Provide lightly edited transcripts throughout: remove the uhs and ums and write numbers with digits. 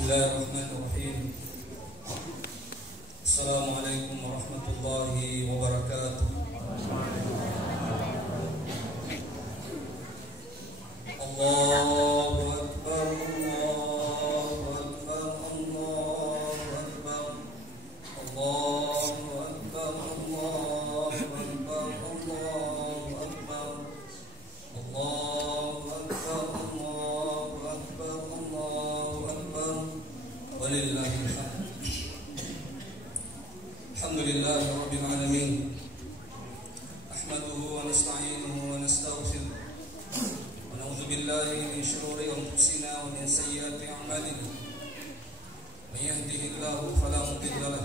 Bismillahirrahmanirrahim. Assalamualaikum warahmatullahi wabarakatuh. Allahu Akbar, Allahu Akbar, Allahu Akbar, Allahu Akbar, Allahu Akbar, Allahu Akbar, Allahu Akbar, Allahu Akbar, Allahu Akbar, walillahil hamd. Alhamdulillahi rabbil alamin. Nahmaduhu wa nasta'inuhu wa nastaghfiruh. ونعوذ بالله من شرور أنفسنا ومن سيئات أعمالنا من يهده الله فلا مضل له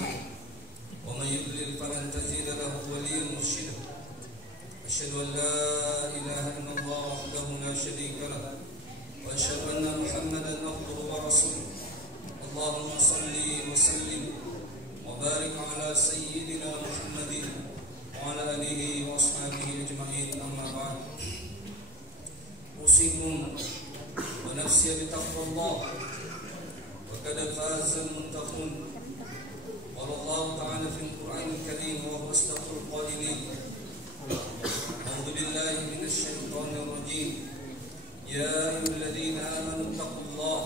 ومن يضلل فلن تجد له وليا مرشدا أشهد أن لا إله إلا الله وحده لا شريك له وأشهد أن محمدا عبده ورسوله اللهم صل وسلم وبارك على سيدنا محمد وعلى آله وأصحابه أجمعين أما بعد أوصيكم ونفسي بتقوى الله وقد فاز المتقون. قال الله تعالى في القرآن الكريم وهو أصدق القائلين أعوذ بالله من الشيطان الرجيم يا أيها الذين آمنوا اتقوا الله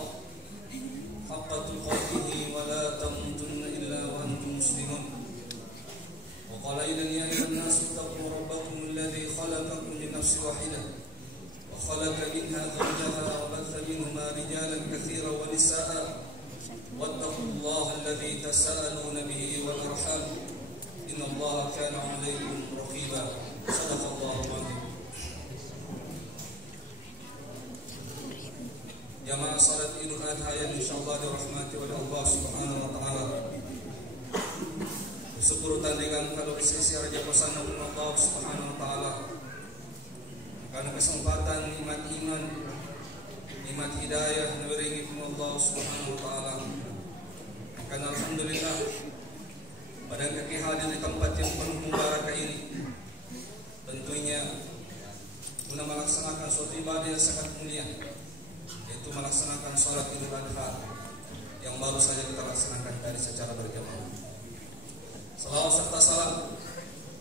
حق تقاته ولا تموتن إلا وأنتم مسلمون. وقال أيضا يا أيها الناس اتقوا ربكم الذي خلقكم من نفس واحدة وخلق منها زوجها وبث منهما رجالا كثيرا ونساء واتقوا الله الذي تساءلون به والأرحام إن الله كان عليكم رقيبا. صدق الله العظيم. Jamaah salat Idul Adha yang insyaallah dirahmati oleh Allah Subhanahu wa taala. Bersyukur dengan kalau sisi raja pesana Allah Subhanahu wa taala. Karena kesempatan nikmat iman, nikmat hidayah diberi oleh Allah Subhanahu wa taala. Karena alhamdulillah pada kaki hadir di tempat yang penuh mubarakah ini, tentunya guna melaksanakan suatu ibadah yang sangat mulia, yaitu melaksanakan salat Idul Adha yang baru saja kita laksanakan tadi secara berjamaah. Salawat serta salam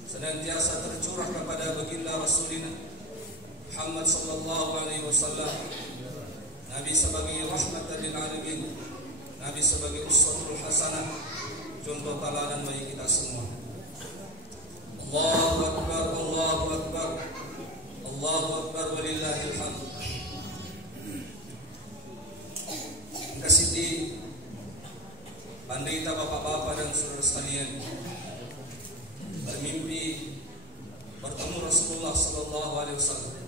senantiasa tercurah kepada baginda Rasulina Muhammad sallallahu alaihi wasallam, Nabi sebagai rahmatan lil alamin, Nabi sebagai uswatul hasanah, contoh teladan bagi kita semua. Allahu akbar, Allahu akbar, Allahu akbar, walillahil hamd. Kasih pandita bapak-bapak dan saudara sekalian, bermimpi bertemu Rasulullah sallallahu alaihi wasallam.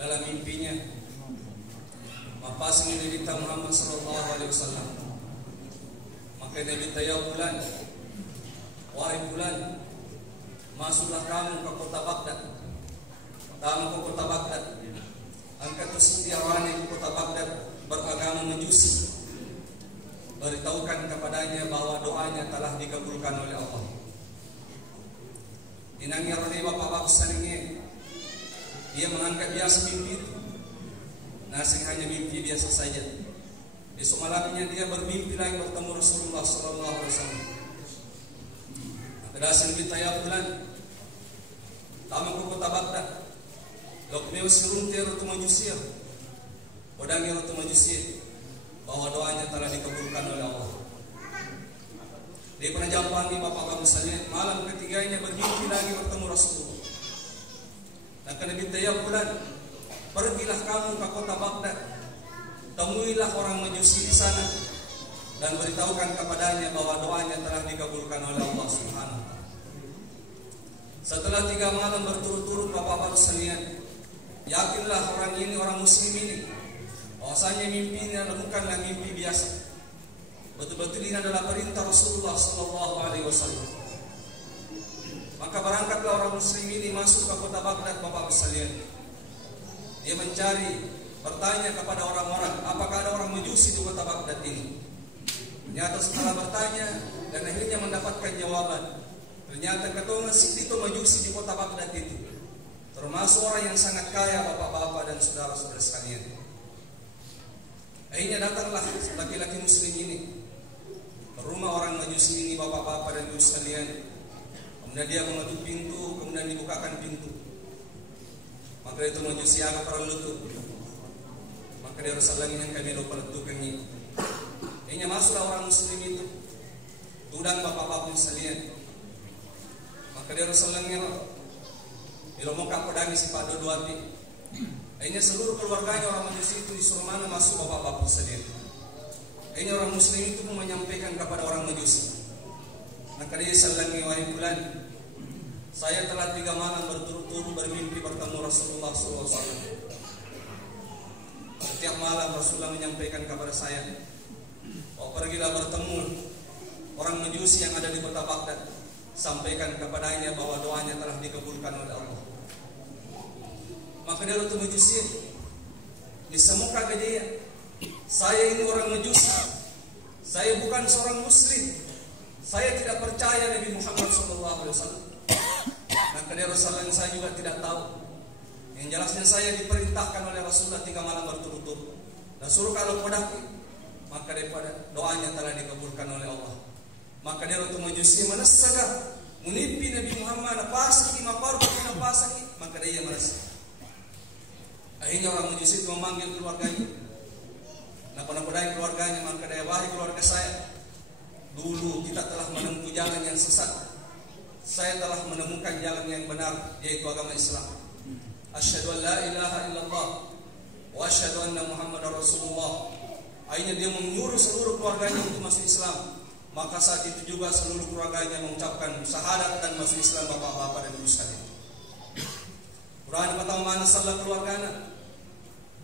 Dalam mimpinya mapasing Nabi Muhammad sallallahu alaihi wasallam. Maka Nabi tanya bulan, wahai bulan, masuklah kamu ke kota Baghdad. Kamu ke kota Baghdad. Angkat setiawane ke kota Baghdad beragama Majusi. Beritahukan kepadanya bahwa doanya telah dikabulkan oleh Allah. Inangnya rani bapak-bapak seringnya dia menganggap biasa mimpi itu. Nasing hanya mimpi biasa saja. Besok malamnya dia bermimpi lagi bertemu Rasulullah sallallahu alaihi wasallam. Berdasar bitaya bulan tamu ke kota Baghdad. Lokmeu siruntir atau majusir. Odangnya atau majusir bahwa doanya telah dikabulkan oleh Allah. Dia pernah jawab bapak-bapak sekalian, malam ketiganya bermimpi lagi bertemu Rasulullah. Akan Nabi tanya bulan, pergilah kamu ke kota Baghdad, temuilah orang Majusi di sana dan beritahukan kepadanya bahwa doanya telah dikabulkan oleh Allah Subhanahu wa taala. Setelah 3 malam berturut-turut bapak-bapak sekalian, yakinlah orang ini, orang muslim ini, bahwasanya mimpi ini bukanlah mimpi biasa. Betul-betul ini adalah perintah Rasulullah sallallahu alaihi wasallam. Maka berangkatlah orang muslim ini masuk ke kota Baghdad bapak sekalian. Dia mencari, bertanya kepada orang-orang, apakah ada orang Majusi di kota Baghdad ini? Ternyata setelah bertanya dan akhirnya mendapatkan jawaban, ternyata ketua masjid itu Majusi di kota Baghdad itu, termasuk orang yang sangat kaya bapak-bapak dan saudara-saudara sekalian. Akhirnya datanglah laki-laki muslim ini ke rumah orang Majusi ini, bapak-bapak dan ibu sekalian. Kemudian dia mengetuk pintu, kemudian dibukakan pintu. Maka itu Majusi agak perlutut. Maka dia Rasulullah yang kami lupa letukannya. Akhirnya masuklah orang muslim itu, tudang bapak-bapak sekalian. Maka dia Rasulullah bila mau kapodangi si Pak Dodoati. Akhirnya seluruh keluarganya orang Majusi itu disuruh mana masuk bapak-bapak sekalian. Akhirnya orang muslim itu pun menyampaikan kepada orang Majusi. Maka dia sallangi, wahai fulan, saya telah 3 malam berturut-turut bermimpi bertemu Rasulullah SAW. Setiap malam Rasulullah menyampaikan kepada saya, oh pergilah bertemu orang Majusi yang ada di kota Baghdad, sampaikan kepadanya bahwa doanya telah dikabulkan oleh Allah. Maka dia waktu Majusi disemuka ke dia, saya ini orang Majusi, saya bukan seorang muslim, saya tidak percaya Nabi Muhammad SAW. Maka dia Rasulullah, saya juga tidak tahu. Yang jelasnya saya diperintahkan oleh Rasulullah 3 malam berturut-turut dan suruh kalau kodaki, maka daripada doanya telah dikabulkan oleh Allah. Maka dia waktu Majusi manasaga munipi Nabi Muhammad pasaki mapar kena pasaki, maka dia merasa. Akhirnya orang Majusi itu memanggil keluarganya. Napa-napadai keluarganya, maka dia, wahai keluarga saya, dulu kita telah menempuh jalan yang sesat. Saya telah menemukan jalan yang benar, yaitu agama Islam. Asyhadu an la ilaha illallah wa asyhadu anna Muhammadar Rasulullah. Akhirnya dia menyuruh seluruh keluarganya untuk masuk Islam. Maka saat itu juga seluruh keluarganya mengucapkan syahadat dan masuk Islam, bapak-bapak dan ibu sekalian. Quran pertama mana salah keluarganya.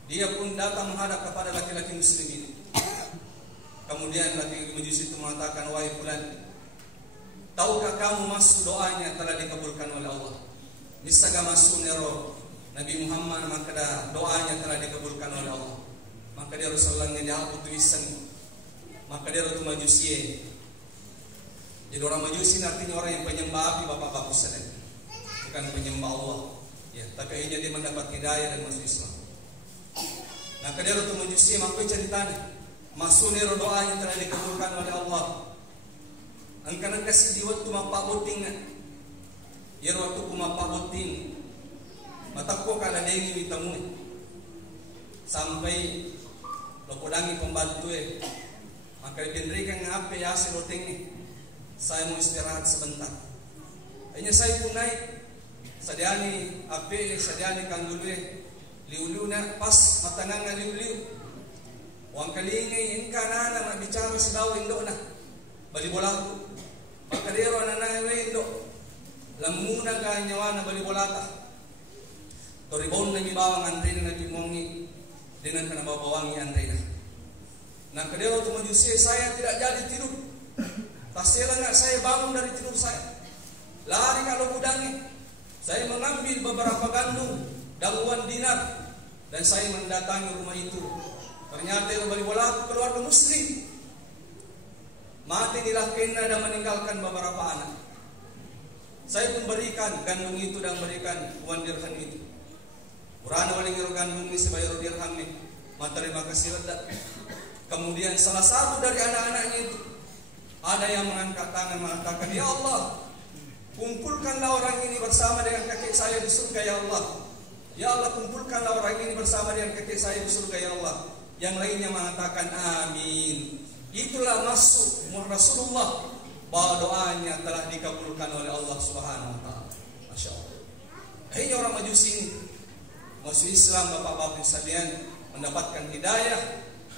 Dia pun datang menghadap kepada laki-laki muslim ini. Kemudian laki-laki Majusi itu mengatakan, wahai fulan, tahukah kamu masuk doanya telah dikabulkan oleh Allah? Misaga masuk nero Nabi Muhammad, maka doanya telah dikabulkan oleh Allah. Maka dia Rasulullah yang dihapu tulisan. Maka dia itu Majusi. Jadi orang Majusi artinya orang yang penyembah api, bapak-bapak sekalian, bukan penyembah Allah. Ya, tapi akhirnya dia mendapat hidayah dan masuk Islam. Maka dia itu Majusi, maka ceritanya masuk nero doanya telah dikabulkan oleh Allah. Angkana kasih di waktu mapaboting, ya waktu kumapaboting, matakko kala dengi ditemui, sampai lopodangi pembantu maka diberikan ngape ya hasil roting saya mau istirahat sebentar. Hanya saya pun naik, sadiani ape, sadiani kanggulwe, liu-liuna pas matanganga liu-liu, wang kalingi ingkana na bicara sedaw indo na, bali bolaku. Maka dia orang anak indo, lamuna ka nyawa na bali bolata. Toribon na bawang antay na nagimongi dengan kena bawawangi antay na. Nah kedua waktu Majusi saya tidak jadi tidur. Tasela nggak saya bangun dari tidur saya. Lari kalau kudangi. Saya mengambil beberapa gandum daluan dinar dan saya mendatangi rumah itu. Ternyata itu bali bola keluarga muslim. Mati dilahirkan dan meninggalkan beberapa anak. Saya pun berikan gandum itu dan berikan uang dirham itu. Urana waling gandum ini sebayar dirham ini. Terima kasih ledak. Kemudian salah satu dari anak-anaknya itu ada yang mengangkat tangan mengatakan, ya Allah, kumpulkanlah orang ini bersama dengan kakek saya di surga ya Allah. Ya Allah, kumpulkanlah orang ini bersama dengan kakek saya di surga ya Allah. Yang lainnya mengatakan amin. Itulah masuk Rasulullah bahwa doanya telah dikabulkan oleh Allah Subhanahu wa taala. Masya Allah. Hei orang Majusi ini masuk Islam, bapak-bapak sekalian, mendapatkan hidayah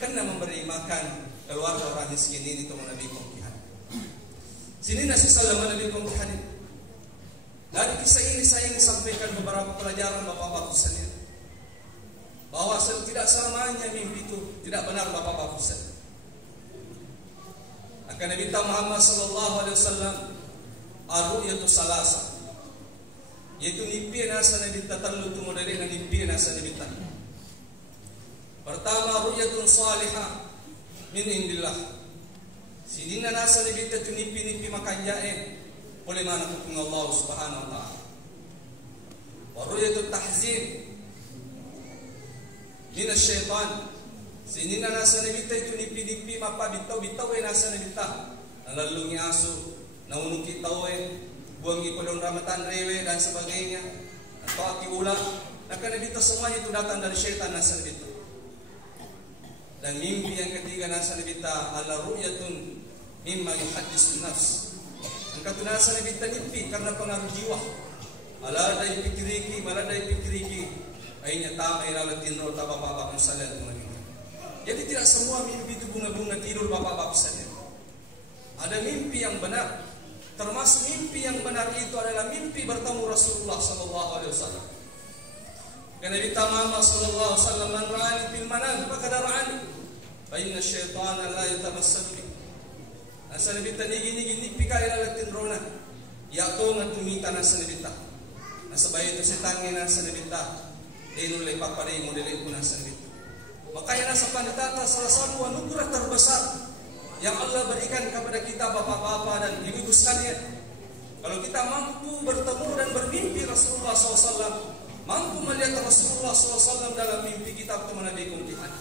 karena memberi makan keluarga orang miskin ini ke Nabi Muhammad. Sini nasi salam Nabi Muhammad. Dari kisah ini saya ingin sampaikan beberapa pelajaran bapak-bapak sekalian, bahwa tidak selamanya mimpi itu tidak benar bapak-bapak sekalian. Akan Nabi Muhammad sallallahu alaihi wasallam ar-ru'yatu salasa, yaitu mimpi nasa Nabi tatallu tu model dengan mimpi nasa Nabi tatallu. Pertama, ru'yatun salihah min indillah. Sidina nasa Nabi tatallu nipi makan jae oleh mana hukum Allah Subhanahu wa taala. Wa ru'yatut tahzin min asy-syaitan. Sini na nasa nabita itu nipi-nipi mapa bitaw-bitaw nasa nabita. Nalalungi aso, naunuki tao buangi kolong ramatan rewe dan sebagainya. Atau aki ulang. Maka nabita semuanya itu datang dari syaitan nasa nabita. Dan mimpi yang ketiga nasa nabita ala ru'yatun mimma yuhaddisun nafs. Ang katunasan nabita mimpi karena pengaruh jiwa. Aladay pikiriki, maladay pikiriki. Aynya tama ilalatin ro tababa kung salat tumanin. Jadi tidak semua mimpi itu bunga-bunga tidur bapak-bapak saja. Ada mimpi yang benar. Termasuk mimpi yang benar itu adalah mimpi bertemu Rasulullah SAW. Karena Nabi Muhammad SAW man ra'ani fil manam faqad ra'ani. Fa inna syaitana la yatamassalu bi. Asa Nabi tanigi-nigi mimpi ka ilalatin rona. Yato nga tumita na sa nabita. Nasa bayo ito sa tangin na sa nabita. Inulay papanay mo dili ko na sa nabita. Makanya nasa panditata salah satu anugerah terbesar yang Allah berikan kepada kita bapak-bapak dan ibu-ibu sekalian. Kalau kita mampu bertemu dan bermimpi Rasulullah SAW, mampu melihat Rasulullah SAW dalam mimpi kita bertemu Nabi Muhammad.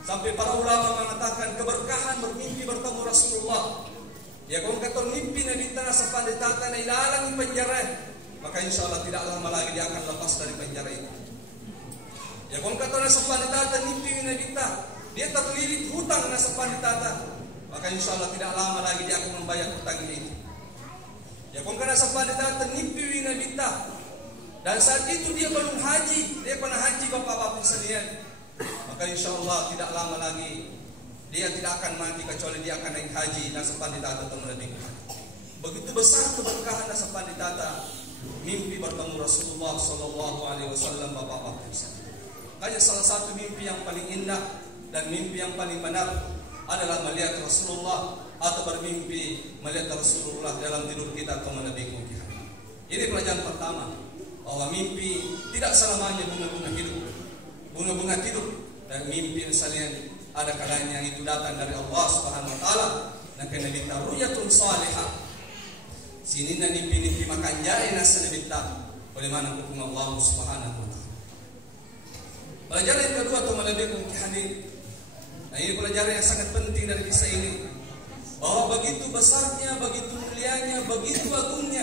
Sampai para ulama mengatakan keberkahan bermimpi bertemu Rasulullah. Ya kalau kata mimpi Nabi tanah sepanditata na ilalang penjara, maka insya Allah tidak lama lagi dia akan lepas dari penjara itu. Ya kung kato na sa panitata mimpi na kita, dia terlilit hutang na sa panitata, maka insya Allah tidak lama lagi dia akan membayar hutang itu. Ya kung kato na sa panitata mimpi na kita, dan saat itu dia belum haji, dia pernah haji bapak-bapak sekalian, maka insya Allah tidak lama lagi dia tidak akan mati kecuali dia akan naik haji na sa panitata teman Nabi. Begitu besar keberkahan na sa panitata mimpi bertemu Rasulullah SAW bapak-bapak sekalian. Hanya salah satu mimpi yang paling indah dan mimpi yang paling benar adalah melihat Rasulullah atau bermimpi melihat Rasulullah dalam tidur kita atau menabiku. Ini pelajaran pertama, bahwa mimpi tidak selamanya bunga-bunga hidup, bunga-bunga tidur, dan mimpi sekalian ada kalanya yang itu datang dari Allah Subhanahu Wa Taala. Dan kena kita ru'yatun salihah. Sini nanti mimpi makan jaya nasa nabita. Bagaimana hukum Allah Subhanahu Wa Taala. Pelajaran yang kedua atau menabiku hadir. Nah ini pelajaran yang sangat penting dari kisah ini, bahwa begitu besarnya, begitu mulianya, begitu agungnya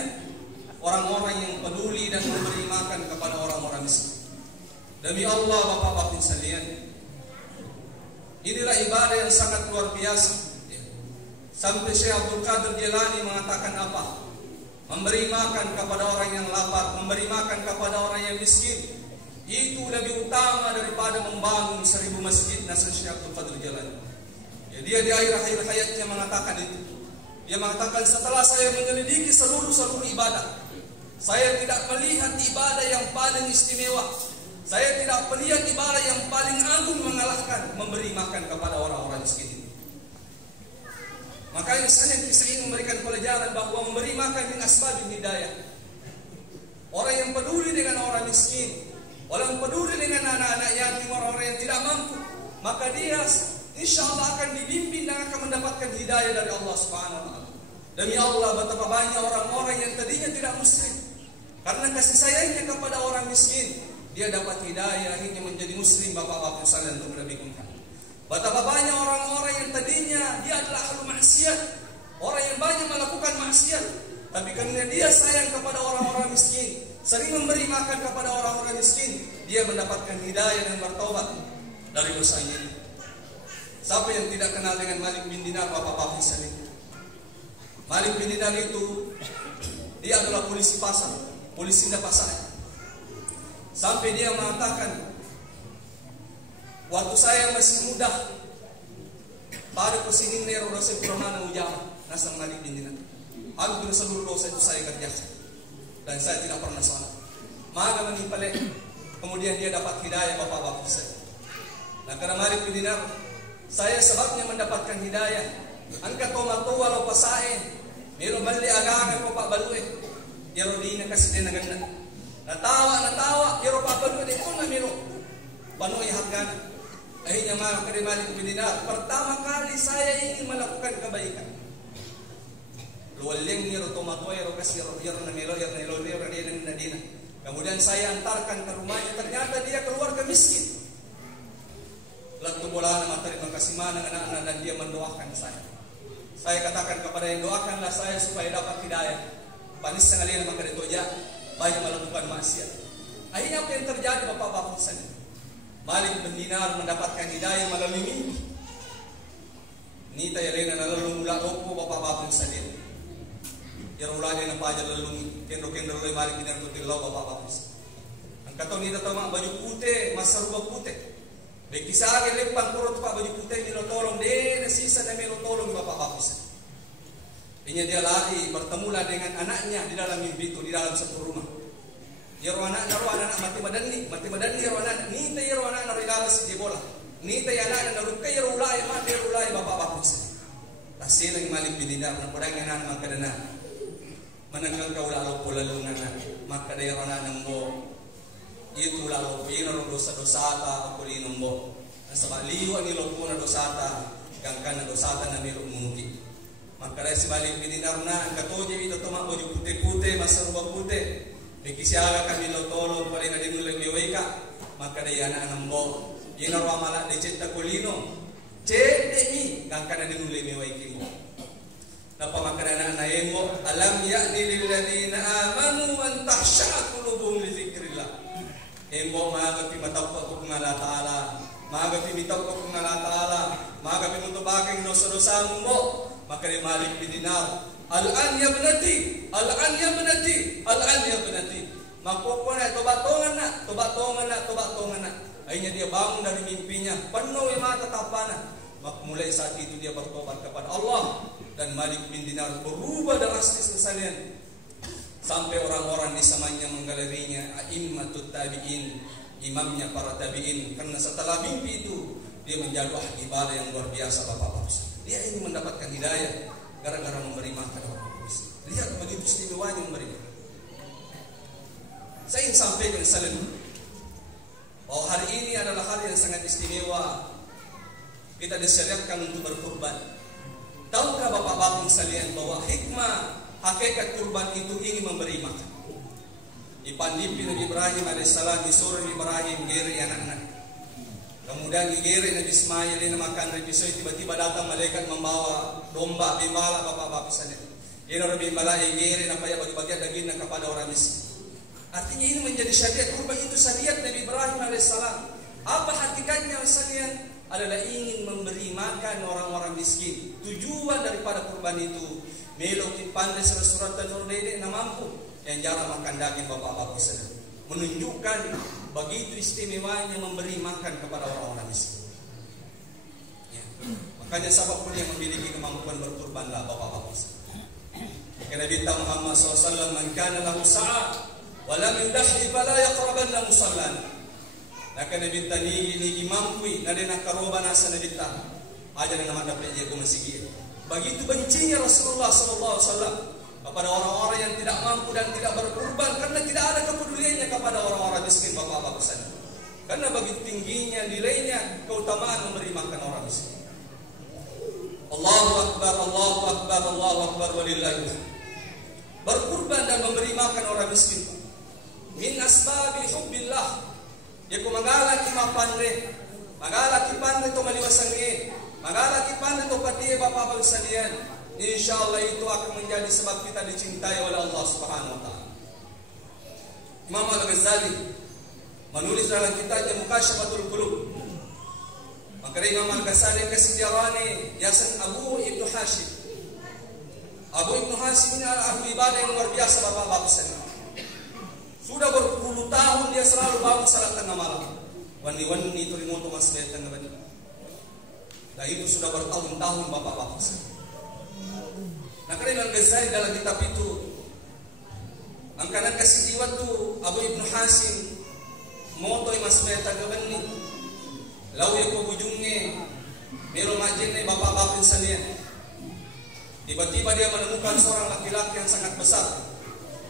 orang-orang yang peduli dan memberi makan kepada orang-orang miskin. Demi Allah bapak-bapak sekalian, inilah ibadah yang sangat luar biasa. Sampai Syekh Abdul Qadir Jilani mengatakan apa? Memberi makan kepada orang yang lapar, memberi makan kepada orang yang miskin, itu lebih utama daripada membangun 1000 masjid. Nasa Syekh Abdul Qadir Jilani. Ya, dia di akhir-akhir hayatnya mengatakan itu. Dia mengatakan, setelah saya menyelidiki seluruh ibadah, saya tidak melihat ibadah yang paling istimewa. Saya tidak melihat ibadah yang paling agung mengalahkan memberi makan kepada orang-orang miskin. Makanya saya ingin memberikan pelajaran bahwa memberi makan min asbabul hidayah. Orang yang peduli dengan orang miskin, orang peduli dengan anak-anak yatim, orang-orang yang tidak mampu, maka dia insya Allah akan dibimbing dan akan mendapatkan hidayah dari Allah Subhanahu Wa Taala. Demi Allah, betapa banyak orang-orang yang tadinya tidak muslim, karena kasih sayangnya kepada orang miskin, dia dapat hidayah akhirnya menjadi muslim. Bapak-bapak sekalian untuk mendapatkan. Betapa banyak orang-orang yang tadinya dia adalah ahli maksiat, orang yang banyak melakukan maksiat, tapi karena dia sayang kepada orang-orang miskin, sering memberi makan kepada orang-orang miskin, dia mendapatkan hidayah dan bertobat dari dosanya. Siapa yang tidak kenal dengan Malik bin Dinar, bapak-bapak sekalian? Malik bin Dinar itu dia adalah polisi pasar, polisi pasar. Sampai dia mengatakan, waktu saya masih muda, pada kesini nero dosa permana ujama nasa Malik bin Dinar. Hampir seluruh dosa itu saya kerjakan dan saya tidak pernah salah. Maka menimpalek, kemudian dia dapat hidayah bapak-bapak saya. Nah karena Malik bin Dinar, saya sebabnya mendapatkan hidayah. Angkat tomato walau pasae, mero bali aga-aga ko pak balue. Yero di na kasi din agad na. Natawa, yero pa balue din ko na mero. Panoy hanggan. Akhirnya Malik bin Dinar, pertama kali saya ingin melakukan kebaikan. Luwaleng yero tomato yero kasi yero na mero yero na dina. Kemudian saya antarkan ke rumahnya, ternyata dia keluarga miskin. Lalu bola materi makasih mana anak-anak dan dia mendoakan saya. Saya katakan kepada yang doakanlah saya supaya dapat hidayah. Panis sekali maka ditoja banyak melakukan maksiat. Akhirnya apa yang terjadi bapak-bapak saya? Malik bin Dinar mendapatkan hidayah melalui mimpi. Nita yalena lalu mula opo bapak-bapak saya. Yang ulanya nampak aja lalu kendro-kendro oleh Malik bin Dinar kutilau bapak-bapak saya. Angkatau nita tamak baju putih, masa rubah putih. Bekisah ke lepang kurut pak baju putih milo tolong deh sisa dan milo tolong bapak-bapak saya. Ini dia lari bertemulah dengan anaknya di dalam mimpi itu di dalam satu rumah. Ya anak mati madani ya anak ni te ya anak narilala si bola. Ni te anak narukai ya ulai mati ulai bapak-bapak saya. Tasir lagi Malik bin Dinar na padang anak makadana. Mananggal kau lalu polalungan maka dia anak nanggo itu lalu pinaro dosa-dosa ta akulino mo. Nasaba liwa ni lopo na dosata gangkan na dosata na miro mumuki. Maka si Malik bin Dinar na katoje ito toma baju putih-putih masarubah putih. Bikisiaga kami lo tolong paling na dinulay liweka. Maka dia anak nambo. Inarwa malak de cetta kulino. Cette mi gangkan na dinulay liweki mo. Napa maka na mo alam ya'ni lil ladina amanu an tahsha'a qulubuhum li dzikrillah. Embo magapi matapok ko ng Allah Ta'ala, magapi mitapok ko ng Allah Ta'ala, magapi mutubaking dosa-dosa mo, maka ni Malik bin Dinar, al-an ya benati, al-an ya benati, al-an ya benati. Magpoko na, tubatongan na. Akhirnya dia bangun dari mimpinya, penuh yung mga tatapanan. Mulai saat itu dia bertobat kepada Allah, dan Malik bin Dinar berubah drastis kesalahan. Sampai orang-orang di zamannya menggalerinya a'immatut tabi'in, imamnya para tabi'in, karena setelah mimpi itu dia menjadi ibadah yang luar biasa bapak-bapak. Dia ini mendapatkan hidayah gara-gara memberi makan orang. Lihat begitu istimewanya memberi makan. Saya ingin sampaikan selalu bahwa hari ini adalah hari yang sangat istimewa. Kita disyariatkan untuk berkurban. Tahukah bapak-bapak sekalian bahwa hikmah hakikat kurban itu ingin memberi makan. Ipandipi Nabi Ibrahim alaihissalam disuruh Ibrahim geri anak-anak. Kemudian digeri Nabi Ismail ini makan repisoi, tiba-tiba datang malaikat membawa domba bimbala bapak-bapak sana. Ini Nabi bimbala geri namanya bagi-bagian dagingnya kepada orang miskin. Artinya ini menjadi syariat kurban itu syariat Nabi Ibrahim alaihissalam. Apa hakikatnya sekalian? Adalah ingin memberi makan orang-orang miskin. Tujuan daripada kurban itu melok pandai surat dan ordene na mampu yang jarang makan daging bapak-bapak sana. Menunjukkan begitu istimewanya memberi makan kepada orang-orang miskin. Ya. Makanya siapa pun yang memiliki kemampuan berkurbanlah bapak-bapak sana. Karena Nabi Muhammad SAW man kana lahu sa'a wa lam yudahi fala yaqrabanna musallana. Maka Nabi tani ini mampu na din nakaroban sa Nabi ta. Aja na naman dapat dia kumasigi. Begitu bencinya Rasulullah SAW kepada orang-orang yang tidak mampu dan tidak berkurban karena tidak ada kepeduliannya kepada orang-orang miskin bapak-bapak sana. Karena begitu tingginya nilainya keutamaan memberi makan orang miskin. Allahu Akbar, Allahu Akbar, Allahu Akbar walillahi. Berkurban dan memberi makan orang miskin min asbabi hubbillah. Ya kumagala ki mapandre, magala ki pandre to maliwasangi. Magala kipan itu pati bapak-bapak sekalian. Insyaallah itu akan menjadi sebab kita dicintai oleh Allah Subhanahu wa taala. Imam Al-Ghazali menulis dalam kitabnya Mukashafatul Qulub. Maka Imam Al-Ghazali kesejarahnya Yasin Abu Ibnu Hashim. Abu Ibnu Hashim ini ahli ibadah yang luar biasa bapak-bapak sekalian. Sudah berpuluh tahun dia selalu bangun salat tengah malam. Wani-wani itu limoto mas tengah malam. Nah itu sudah bertahun-tahun bapak-bapak. Nah karena Imam Ghazali dalam kitab itu angkanan kasih waktu Abu Ibnu Hashim moto mas meta gabani lau ya ko bujungnya melo majene bapak-bapak sekalian. Tiba-tiba dia menemukan seorang laki-laki yang sangat besar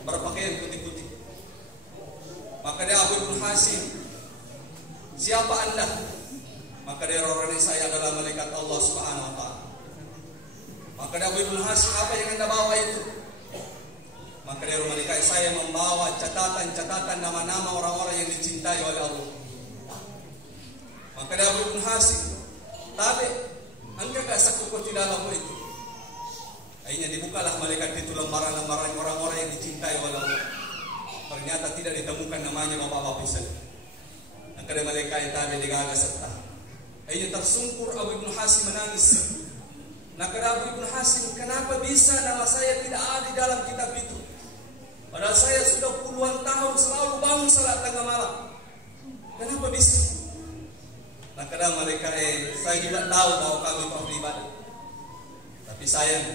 berpakaian putih-putih. Maka dia Abu Ibnu Hashim, siapa anda? Maka dia orang ini saya adalah malaikat Allah Subhanahu wa taala. Maka dia Abu Ibnu Hashim, apa yang anda bawa itu? Maka dia malaikat saya membawa catatan-catatan nama-nama orang-orang yang dicintai oleh Allah. Maka dia Abu Ibnu Hashim, Tapi angka gak sakut tidak lalu itu. Akhirnya dibukalah malaikat itu lembaran-lembaran orang-orang yang dicintai oleh Allah. Ternyata tidak ditemukan namanya bapak-bapak pisan. Angka malaikat tadi digagas serta. Akhirnya tersungkur Abu Ibn Hasim menangis. Nah, kata Abu Ibn Hasim, kenapa bisa nama saya tidak ada di dalam kitab itu? Padahal saya sudah puluhan tahun selalu bangun salat tengah malam. Kenapa bisa? Nah, kata mereka, saya juga tahu bahwa kamu itu ahli ibadah. Tapi sayang,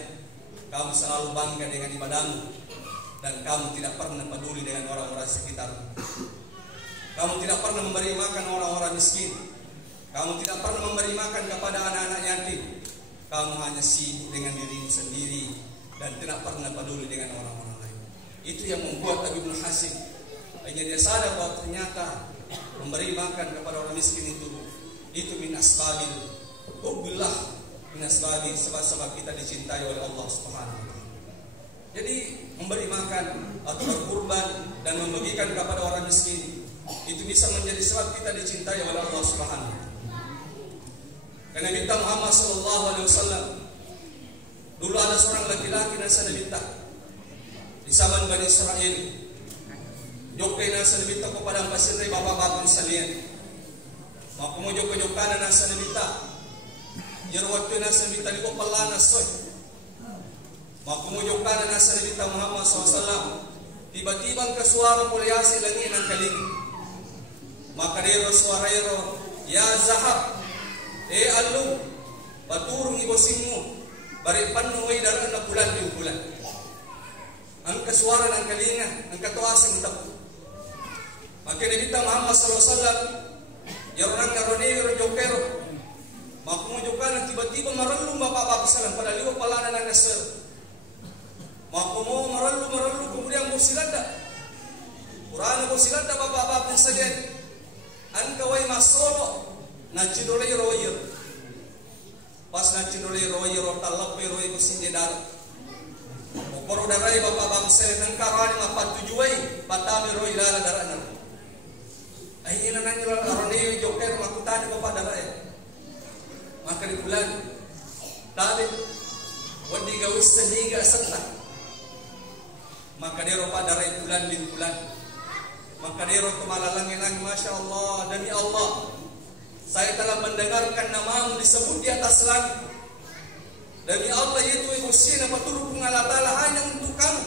kamu selalu bangga dengan ibadahmu dan kamu tidak pernah peduli dengan orang-orang sekitar. Kamu tidak pernah memberi makan orang-orang miskin. Kamu tidak pernah memberi makan kepada anak-anak yatim. Kamu hanya sibuk dengan dirimu sendiri dan tidak pernah peduli dengan orang-orang lain. Itu yang membuat Abu Ibn Hasim hanya dia sadar bahwa ternyata memberi makan kepada orang miskin itu min asbabil hubbillah, min asbabil sebab-sebab kita dicintai oleh Allah Subhanahu wa taala. Jadi memberi makan atau berkurban dan membagikan kepada orang miskin itu bisa menjadi sebab kita dicintai oleh Allah Subhanahu wa taala. Karena Nabi Muhammad sallallahu alaihi wasallam dulu ada seorang laki-laki nasa Nabi di zaman Bani Israel. Jokai nasa Nabi ko padang pasir ray bapak-bapak salian. Makumo joko-jokana nasa Nabi Yerwatu nasa Nabi di ko palana soy. Makumo jokana nasa Nabi Muhammad sallallahu alaihi wasallam. Tiba-tiba ke suara pulyasi langit ng kaling. Makarero suarero ya Zahab. Alum baturong ibosing mo baripan nuway daran na bulan yung bulan. Ang kasuara ng kalinga, ang katuasan ito. Magkinibita Muhammad sallallahu alaihi wasallam yaronang naronero jokero makumujo ka na tiba-tiba maralong mapapapisalan padaliwa pala na ng nasir. Makumo maralong kemudian busilanda Qur'an busilanda mapapapisalan ang kaway masolo na chinolay royer pas na chinolay royer talap pero ito sinidar o poro daray bababamsel ng karani mapatujuay patami roy lala daranan ay ina nang ilo aroni joker makutan ko pa daray maka di bulan tadi wadi gawis seniga serta maka dero pa daray bulan bin bulan maka dero tumalalangin lang masya Allah demi Allah. Saya telah mendengarkan namamu disebut di atas langit. Demi Allah itu usia na paturuk ng Allah Ta'ala hanya untuk kamu.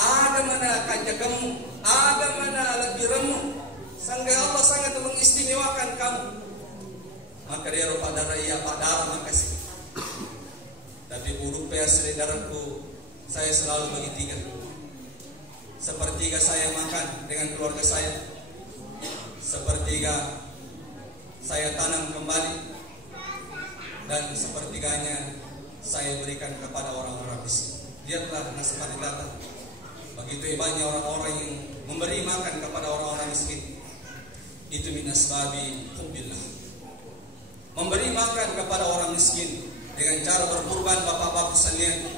Ada mana kanjagamu, ada mana labiramu. Sangga Allah sangat mengistimewakan kamu. Maka dia pada raya pada makasih. Tapi buruk payah darahku, saya selalu bagi tiga. Sepertiga saya makan dengan keluarga saya. Sepertiga saya tanam kembali dan sepertiganya saya berikan kepada orang-orang miskin. Lihatlah nasib kita. Begitu hebatnya orang-orang yang memberi makan kepada orang-orang miskin. Itu min asbabi hubbillah. Memberi makan kepada orang miskin dengan cara berkurban bapak-bapak sekalian.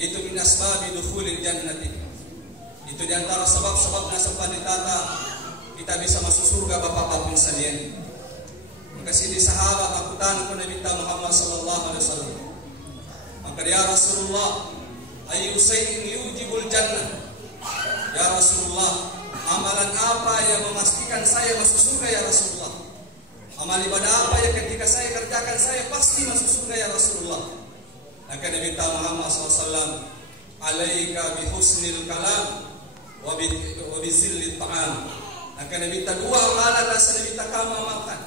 Itu min asbabi dukhulil jannati. Itu diantara sebab-sebab nasib kita bisa masuk surga bapak-bapak sekalian. Kasi di sahabat akutan ko Nabi Muhammad sallallahu alaihi wasallam. Maka ya Rasulullah, ayu shay'in yujibul jannah. Ya Rasulullah, amalan apa yang memastikan saya masuk surga ya Rasulullah? Amal ibadah apa yang ketika saya kerjakan saya pasti masuk surga ya Rasulullah? Maka Nabi Muhammad sallallahu alaihi wasallam, alaika bi husnil kalam wa bi zillit ta'am. Maka Nabi dua amalan nasa Nabi kamu amalkan.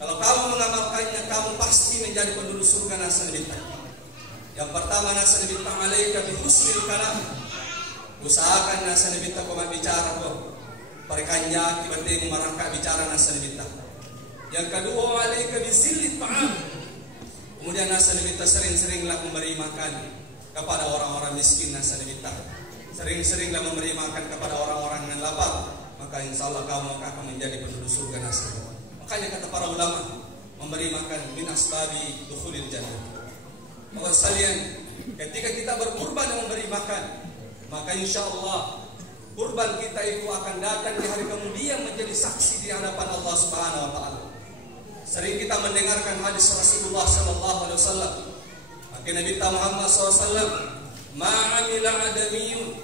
Kalau kamu mengamalkannya, kamu pasti menjadi penduduk surga nasa nabita. Yang pertama nasa nabita alaika bi husnil kalam. Usahakan nasa nabita ko mabicara ko. Parikanya akibatnya marangka bicara nasa nabita. Yang kedua alaika bi zillit ta'am. Kemudian nasa nabita sering-seringlah memberi makan kepada orang-orang miskin nasa nabita. Sering-seringlah memberi makan kepada orang-orang yang lapar. Maka insya Allah kamu akan menjadi penduduk surga nasa nabita. Makanya kata para ulama memberi makan min asbabi dukhulil jannah. Maka sekalian ketika kita berkurban dan memberi makan, maka insya Allah kurban kita itu akan datang di hari kemudian menjadi saksi di hadapan Allah Subhanahu wa taala. Sering kita mendengarkan hadis Rasulullah sallallahu alaihi wasallam. Maka Nabi Muhammad SAW, "Ma'amila adamiyun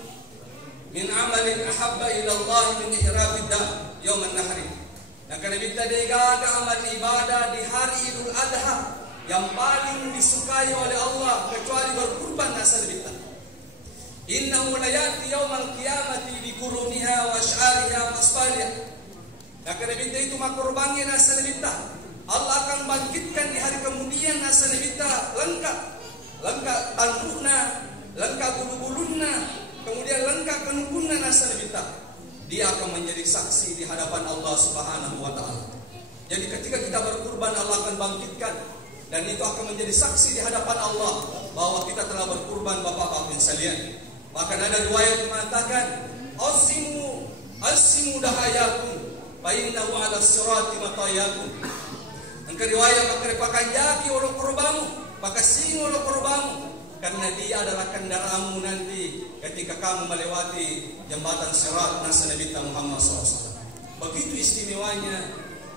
min amalin ahabba ila Allah min ihrafid dam yaum an-nahri." Maka Nabi tadi gaga amal ibadah di hari Idul Adha yang paling disukai oleh Allah kecuali berkurban asal kita. Innahu la ya'ti yaumal qiyamati bi quruniha wa asy'ariha wa asfaliha. Maka Nabi itu makurbangin asal kita. Allah akan bangkitkan di hari kemudian asal kita lengkap tandukna, lengkap bulu-bulunna, kemudian lengkap kenukuna asal kita. Dia akan menjadi saksi di hadapan Allah Subhanahu wa taala. Jadi ketika kita berkurban, Allah akan bangkitkan dan itu akan menjadi saksi di hadapan Allah bahwa kita telah berkurban, Bapak-bapak sekalian. Bahkan ada riwayat mengatakan, "Asimu dahayakum fa innahu 'ala sirati matayakum." Engkau riwayat pakai jaki oleh kurbanmu, pakai sing oleh kurbanmu, karena dia adalah kendaraanmu nanti ketika kamu melewati jembatan Sirat nasa Nabi Muhammad SAW. Begitu istimewanya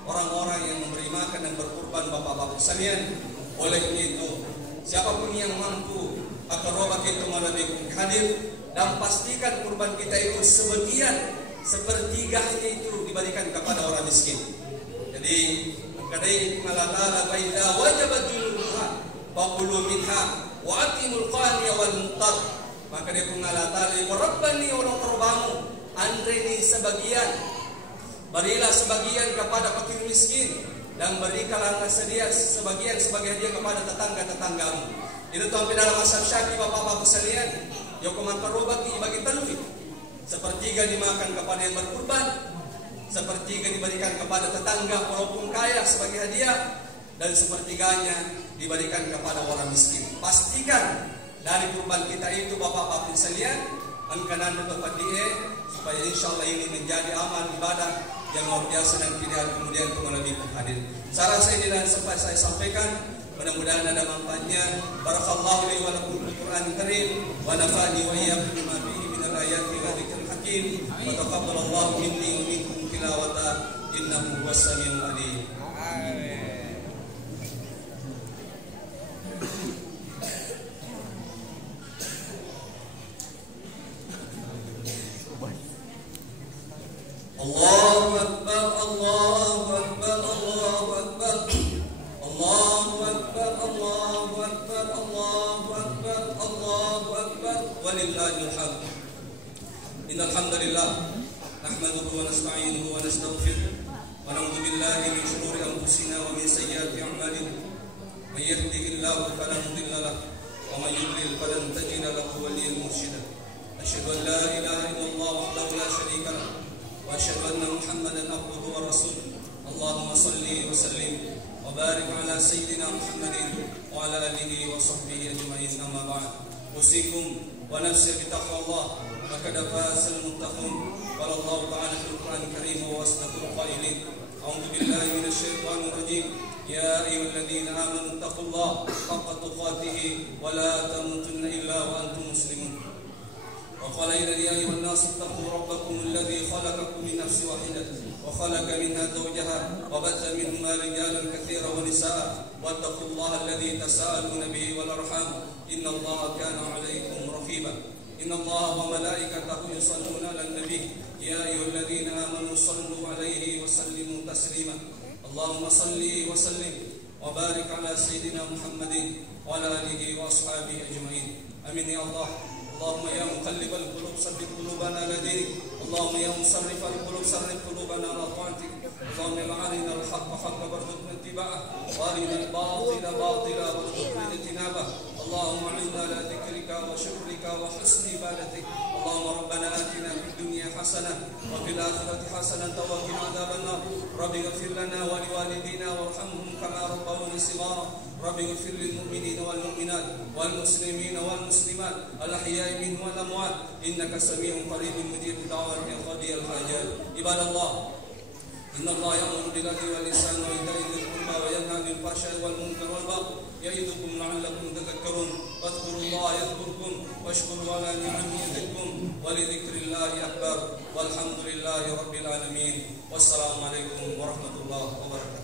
orang-orang yang memberi makan dan berkurban, Bapak-bapak sekalian. Oleh itu, siapapun yang mampu akan roba kita melebih hadir dan pastikan kurban kita itu sepertiganya itu diberikan kepada orang miskin. Jadi kadai mengalatala baida wajabat juluha faqulu minha wa atimul qaniya wal muqtar. Maka dia mengalatali rabbani wa qurbamu, andreni sebagian, berilah sebagian kepada fakir miskin dan berikanlah sebagian sebagai hadiah kepada tetangga-tetanggamu. Itu sampai dalam mazhab Syafi'i, Bapak-bapak sekalian, yang makarobati bagi talwi. Sepertiga dimakan kepada yang berkurban, sepertiga diberikan kepada tetangga walaupun kaya sebagai hadiah, dan sepertiganya diberikan kepada orang miskin. Pastikan dari kurban kita itu, Bapak-bapak sekalian, angkanan tempat supaya insyaallah ini menjadi amal ibadah yang luar biasa dan tidak kemudian lebih hadir. Saran saya ini dan sempat saya sampaikan, mudah-mudahan ada manfaatnya. Barakallahu li wa lakum bil Qur'anil Karim wa nafa'ani wa iyyakum bima fihi minal ayati wa dzikril hakim. Wa taqabbalallahu minni wa minkum tilawata innahu huwas samiul alim. Allahu akbar, Allahu akbar, Allahu akbar. Allahu akbar, Allahu akbar, Allahu akbar, Allahu akbar, walillahil hamd. Innal hamdalillah nahmaduhu wa nasta'inuhu wa nastaghfiruh wa na'udzu billahi min shururi anfusina wa min sayyiati a'malina. May yahdihillahu fala mudilla lahu wa may yudlil falan tajida lahu waliyyan murshida. Asyhadu an la ilaha illallah wahdahu la syarika lahu wa asyhadu anna Muhammadan abduhu wa rasuluh. Allahumma shalli wa sallim wa barik ala sayyidina Muhammadin wa ala alihi wa sahbihi ajma'in. Amma ba'd. Usikum wa nafsi bi taqwallah wa qad fazal muttaqun. Qala Allah ta'ala fil Qur'anil Karim wa asdaqul qailin. A'udzu billahi minasy syaithanir rajim. Ya ayyuhalladzina amanu taqullaha haqqa tuqatih wa la tamutunna illa wa antum muslimun. وقال يا أيها الناس اتقوا ربكم الذي خلقكم من نفس واحدة وخلق منها زوجها وبث منهما رجالا كثيرا ونساء واتقوا الله الذي تساءلون به والأرحام إن الله كان عليكم رقيبا. إن الله وملائكته يصلون على النبي يا أيها الذين آمنوا صلوا عليه وسلموا تسليما. اللهم صل وسلم وبارك على سيدنا محمد وعلى آله وأصحابه أجمعين. آمين يا الله. اللهم يا مقلب القلوب ثبت قلوبنا على دينك. اللهم يا مصرف القلوب صرف قلوبنا على طاعتك. اللهم أرنا الحق حقا وارزقنا اتباعه وأرنا الباطل باطلا وارزقنا اجتنابه. اللهم أعنا على ذكرك وشكرك وحسن عبادتك. اللهم ربنا آتنا في الدنيا حسنة وفي الآخرة حسنة وقنا عذاب النار. رب اغفر لنا ولوالدينا وارحمهم كما ربونا صغارا. رب اغفر للمؤمنين والمؤمنات والمسلمين والمسلمات الأحياء منهم والأموات إنك سميع قريب مجيب دعوات يا قاضي الحاجات. عباد الله إن الله يأمر بالعدل والإحسان وإيتاء ذي القربى وينهى عن الفحشاء والمنكر والبغي يعظكم لعلكم تذكرون. واذكروا الله يذكركم واشكروا على نعمه يزدكم ولذكر الله أكبر والحمد لله رب العالمين. والسلام عليكم ورحمة الله وبركاته.